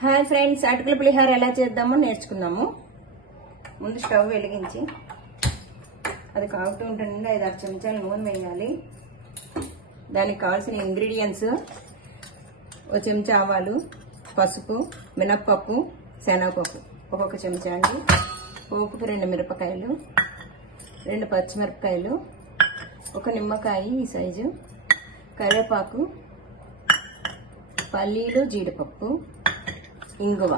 Hi friends, అటుకుల పులిహోర ఎలా చేద్దామో నేర్చుకుందాము. ముందు స్టవ్ వెలిగించి అది కాగుతూ ఉంటుంది. 5-6 చెంచాలు నూనె వేయాలి. దానికి కావాల్సిన ఇంగ్రీడియంట్స్: ఒక చెంచా ఆవాలు, పసుపు, మినప్పప్పు, శనగపప్పు ఒక్కొక్క చెంచా అండి. పోపుకు 2 మిరపకాయలు, 2 పచ్చిమిరపకాయలు, ఒక నిమ్మకాయ ఈ సైజు, కరివేపాకు, పల్లీలు, జీడిపప్పు, ఇంగువ,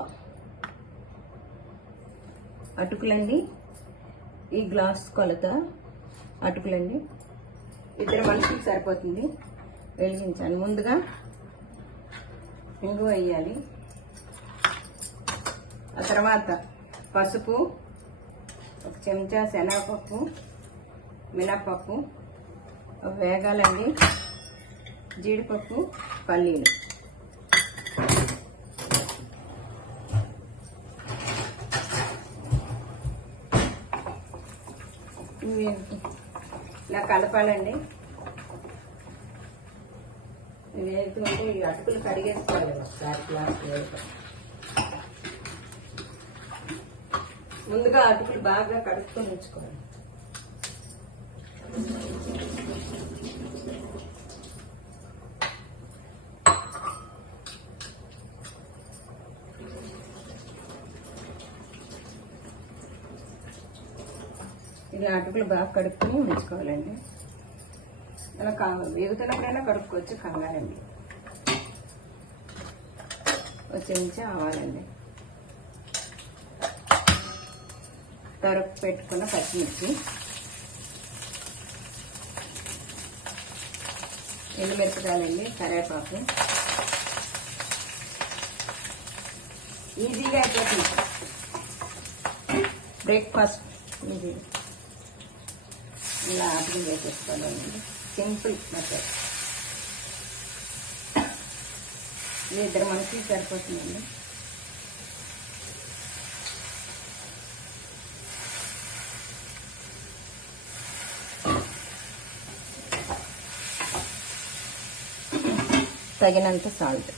అటుకులండి. ఈ గ్లాస్ కొలత అటుకులండి. 2 మనుషులకు సరిపోతుంది. వెలిగించాను. ముందుగా ఇంగువ వేయాలి. ఆ తర్వాత పసుపు, ఒక చెంచా శనగపప్పు, మినప్పప్పు వేగాలండి. జీడిపప్పు, పల్లీలు, ఇలా కలపాలండి. వేగుతుంటే ఈ అటుకులు కడిగేసుకోవాలి ఒకసారి గ్లాస్ వేయటం. ముందుగా అటుకులు బాగా కడుక్కొని ఉంచుకోవాలి. ఇది అటుకులు బాగా కడుక్కొని ఉంచుకోవాలండి. అలా వేగుతున్నప్పుడైనా కడుక్కోవచ్చు, కంగారండి. ఒక చెంచా ఆవాలండి, తరుపు పెట్టుకున్న పచ్చిమిర్చి, ఎండుమిరపకాయలండి, కరివేపాకు. ఈజీగా అయిపోతుంది బ్రేక్ఫాస్ట్. ఈజీ ఇలా అటుకులు వేసేసుకోవాలండి. Simple method. ఇది 2 మనుషులు సరిపోతుందండి. తగినంత సాల్ట్,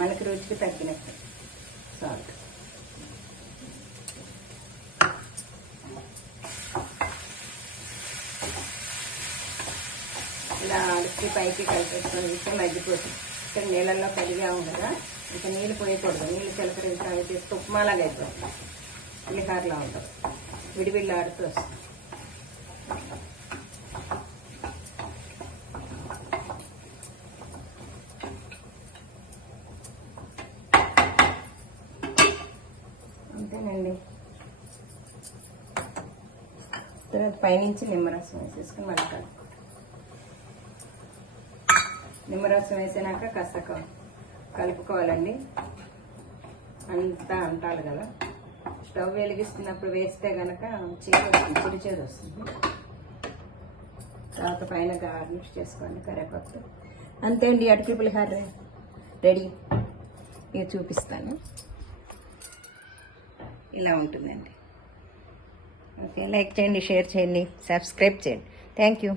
మనకి రుచికి తగ్గినట్టు సాల్ట్. ఇలా అడిచి పైకి కలిపేసుకొని ఇస్తే మగ్గిపోతుంది. ఇక్కడ నీళ్ళల్లో కడిగా ఉండగా ఇంకా నీళ్ళు పోయకూడదు. నీళ్ళు చిలకరించి అవి చేస్తే ఉప్మాలాగా అయిపోతుంది. పులిహోరలా ఉంటుంది. విడివిళ్ళు ఆడుతూ వస్తుంది. అంతేనండి. తర్వాత పైనుంచి నిమ్మరసం వేసేసుకుని మళ్ళీ కలుపుకోవాలి. నిమ్మరసం వేసినాక కాస్త కలుపుకోవాలండి. అంతా అంటారు కదా, స్టవ్ వెలిగిస్తున్నప్పుడు వేస్తే కనుక పొడి చేదు వస్తుంది. తర్వాత పైన గార్నిష్ చేసుకోండి కరివేపాకు. అంతే అండి, అటుకుల పులిహోర రెడీ. ఇక చూపిస్తాను. ఇలా ఉంటుందండి. ఓకే, లైక్ చేయండి, షేర్ చేయండి, సబ్స్క్రైబ్ చేయండి. Thank you.